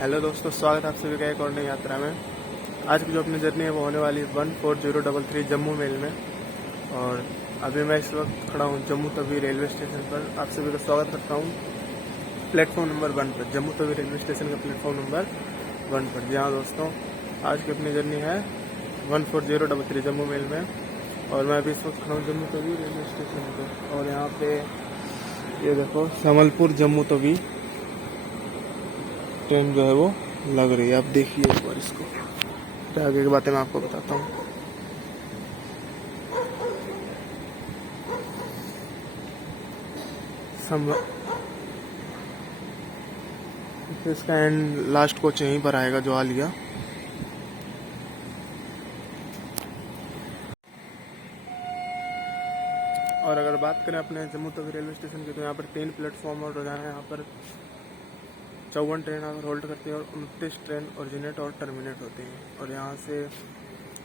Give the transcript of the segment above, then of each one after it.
Hello दोस्तों, स्वागत है आप सभी का एक और नई यात्रा में। आज की जो अपनी जर्नी है वो होने वाली 14033 जम्मू मेल में। और अभी मैं इस वक्त खड़ा हूँ जम्मू तवी रेलवे स्टेशन पर। आप सभी का स्वागत करता हूँ प्लेटफॉर्म नंबर 1 पर, जम्मू तवी रेलवे स्टेशन का प्लेटफॉर्म नंबर 1 पर। जी हाँ दोस्तों, आज की अपनी जर्नी है 14033 जम्मू मेल में। और मैं अभी इस वक्त खड़ा हूँ जम्मू तवी रेलवे स्टेशन पर। और यहाँ पे ये देखो समलपुर जम्मू तवी ट्रेन जो है वो लग रही है। आप देखिए एक बार इसको, फिर आगे की बातें मैं आपको बताता हूँ। इसका एंड लास्ट कोच यहीं पर आएगा जो आलिया। और अगर बात करें अपने जम्मू तवी रेलवे स्टेशन की, तो यहाँ पर 3 प्लेटफॉर्म और रोजाना यहाँ पर 54 ट्रेन आकर होल्ड करती है और 29 ट्रेन ओरिजिनेट और टर्मिनेट होती हैं। और यहाँ से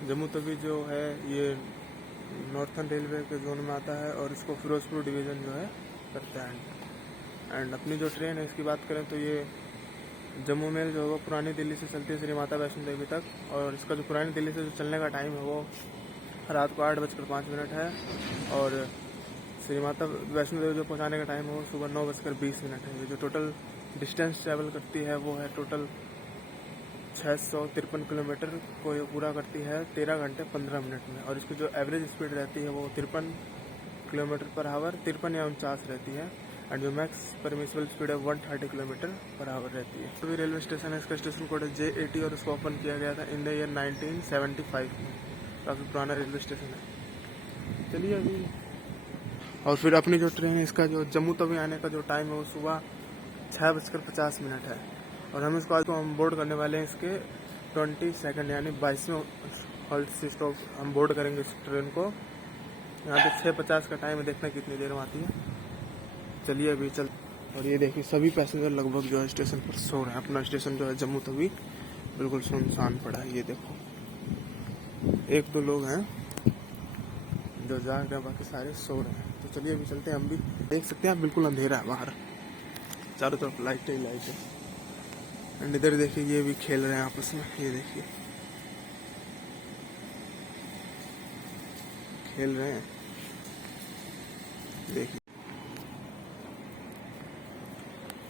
जम्मू तवी जो है ये नॉर्थन रेलवे के जोन में आता है और इसको फिरोजपुर डिवीज़न जो है करता है। एंड अपनी जो ट्रेन है इसकी बात करें तो ये जम्मू मेल जो है वो पुरानी दिल्ली से चलती है श्री माता वैष्णो देवी तक। और इसका जो पुरानी दिल्ली से जो चलने का टाइम है वो रात को 8:05 है। और श्री माता वैष्णो देवी जो पहुँचाने का टाइम है वो सुबह 9:20 है। ये जो टोटल डिस्टेंस ट्रैवल करती है वो है टोटल 653 किलोमीटर को ये पूरा करती है 13 घंटे 15 मिनट में। और इसकी जो एवरेज स्पीड रहती है वो 53 किलोमीटर पर आवर, 53 या 49 रहती है। एंड जो मैक्स परमिसिबल स्पीड है 130 किलोमीटर पर आवर रहती है। तो रेलवे स्टेशन है, इसका स्टेशन कोड है J80 और इसको ओपन किया गया था इन द ईयर 1975 में। काफ़ी पुराना रेलवे स्टेशन है। चलिए अभी, और फिर अपनी जो ट्रेन है इसका जो जम्मू तवी आने का जो टाइम है वो सुबह 6:50 है। और हम इसको आज हम बोर्ड करने वाले हैं इसके 20 सेकंड यानी 22वें हॉल्ट से स्टॉप हम बोर्ड करेंगे इस ट्रेन को। यहाँ पे 6:50 का टाइम है, देखना कितनी देर में आती है। चलिए अभी चल। और ये देखिए सभी पैसेंजर लगभग जो है स्टेशन पर सो रहे हैं। अपना स्टेशन जो है जम्मू तवी बिल्कुल सुनसान पड़ा है। ये देखो 1-2 लोग हैं जो जा रहे हैं, बाकी सारे सो रहे हैं। तो चलिए अभी चलते हैं। हम भी देख सकते हैं बिल्कुल अंधेरा है बाहर, चारों तरफ लाइट ही लाइट है। एंड इधर देखिए ये भी खेल रहे हैं आपस में, ये देखिए खेल रहे हैं, देखिए।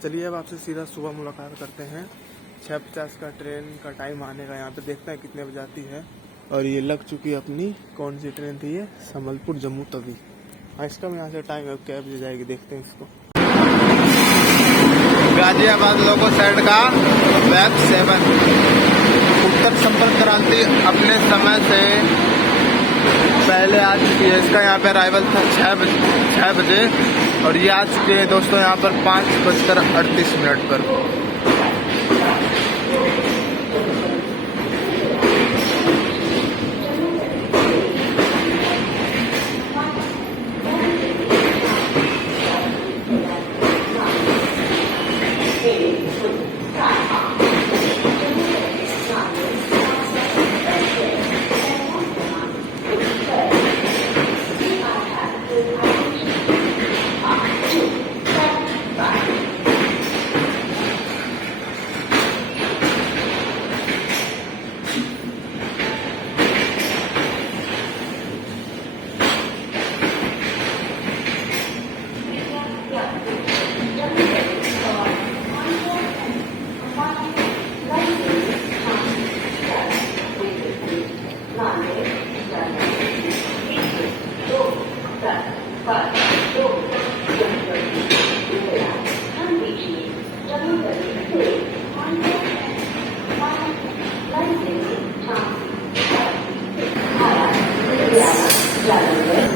चलिए अब आपसे सीधा सुबह मुलाकात करते हैं। 6:50 का ट्रेन का टाइम आने का, यहाँ पे देखते हैं कितने बजे आती है। और ये लग चुकी है अपनी, कौन सी ट्रेन थी ये, समलपुर जम्मू तवी। हाँ, इसका भी यहाँ से टाइम है, क्या बजे जाएगी देखते हैं इसको। गाजियाबाद लोको साइड का बैग 7 उत्तर संपर्क क्रांति अपने समय से पहले आ चुकी है। इसका यहाँ पे अराइवल था 6 बजे और ये आ चुके हैं दोस्तों यहाँ पर 5:38 पर।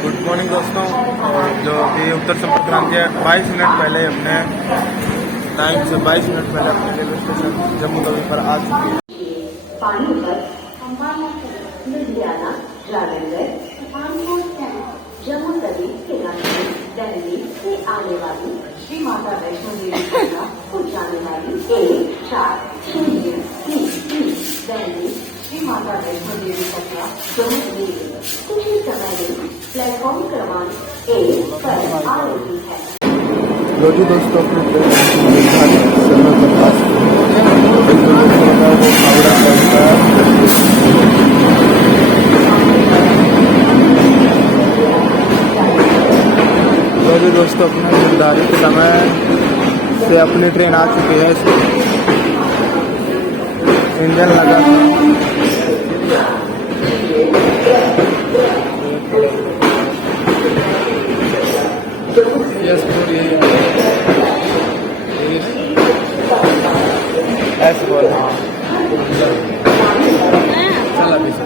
गुड मॉर्निंग दोस्तों। जो कि उत्तर संपर्क क्रांति है 22 मिनट पहले अपने टाइम से 22 मिनट पहले अपने रेलवे स्टेशन जम्मू तवी पर आ चुकी है। पानीपत, लुधियाना, जालंधर, जम्मू तवी के रास्ते दिल्ली से आने वाली श्री माता वैष्णो देवी कटरा को जाने वाली 1403 दिल्ली श्री माता वैष्णो देवी कटरा जम्मू तवी कुछ ही समय में प्लेटफॉर्म क्रमांक 1 पर आ रही है। लो जी दोस्तों, अपने ट्रेन निर्धारित समय पर पास एक जो मिस होगा वो हावड़ा पहुंचा। लो जी दोस्तों, अपने निर्धारित समय से अपनी ट्रेन आ चुकी है। इंजन लगा यस एस बोल। हाँ चल अभी से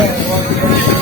जाने वाली ट्रेन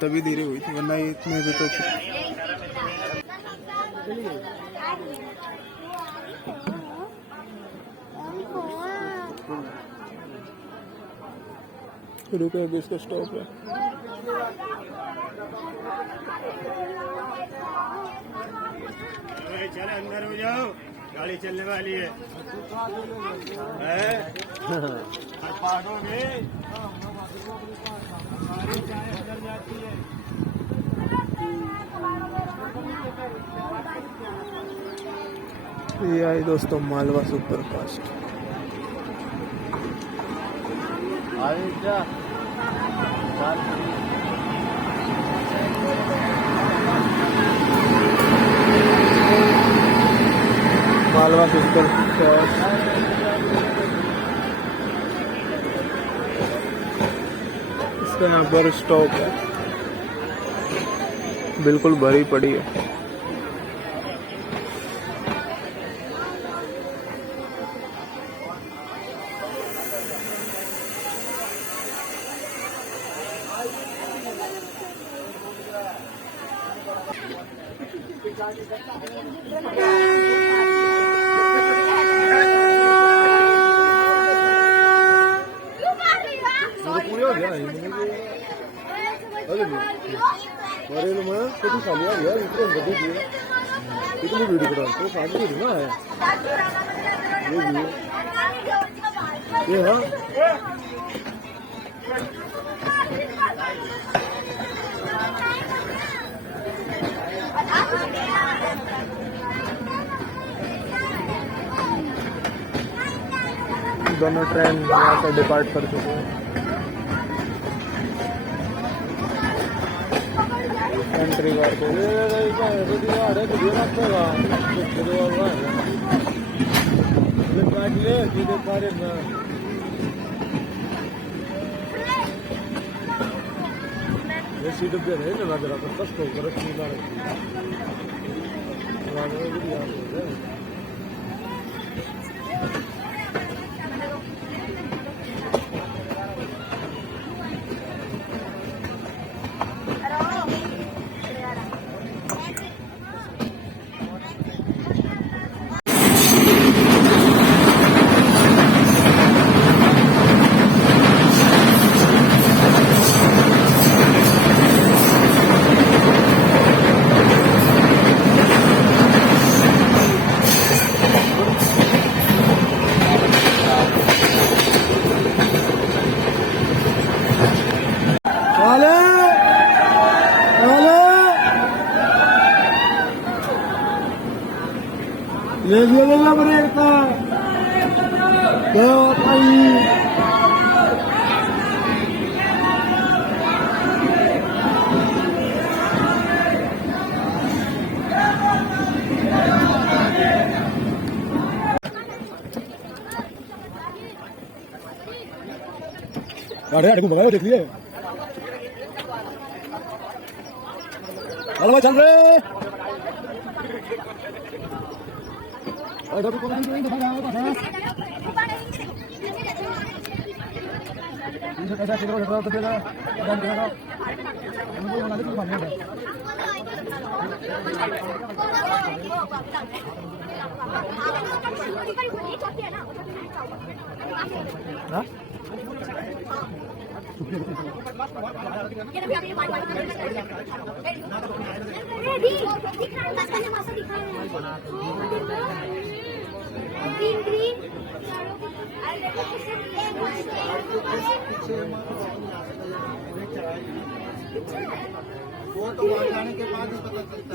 तभी धीरे हुई थी, वरना इतने भी तो रुके इसका स्टॉप है। चलो अंदर हो जाओ, गाड़ी चलने वाली है। पहाड़ों में अंदर जाती है। ये आई दोस्तों Malwa super fast. Malwa super fast इसका यहाँ पर स्टॉप है, बिल्कुल भरी पड़ी है। दोनों ट्रेन यहाँ से डिपार्ट कर चुके हैं। एंट्री करके सीट पे रहे ना जरा कस को कर गाड़ी को भगाओ, देख लिए। चल भाई चल रे। हाँ? वो तो वहाँ जाने के बाद ही पता चलता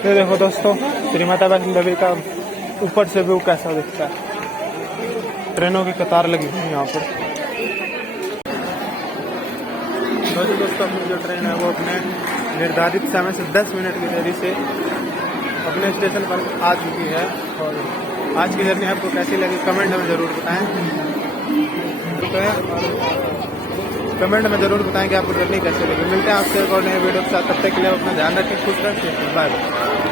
ये देखो दोस्तों, श्री माता वैष्णो देवी का ऊपर से व्यू कैसा दिखता है। ट्रेनों की कतार लगी हुई है यहाँ पर। दोस्तों अपनी जो ट्रेन है वो अपने निर्धारित समय से 10 मिनट की देरी से अपने स्टेशन पर आ चुकी है। और आज की जर्नी आपको कैसी लगी कमेंट में ज़रूर बताएं। कमेंट में ज़रूर बताएं कि आपको जर्नी कैसे लगी। मिलते हैं आपसे एक और नए वीडियो के साथ, तब तक के लिए अपना ध्यान रखें, खुश रखें, बाय बाय।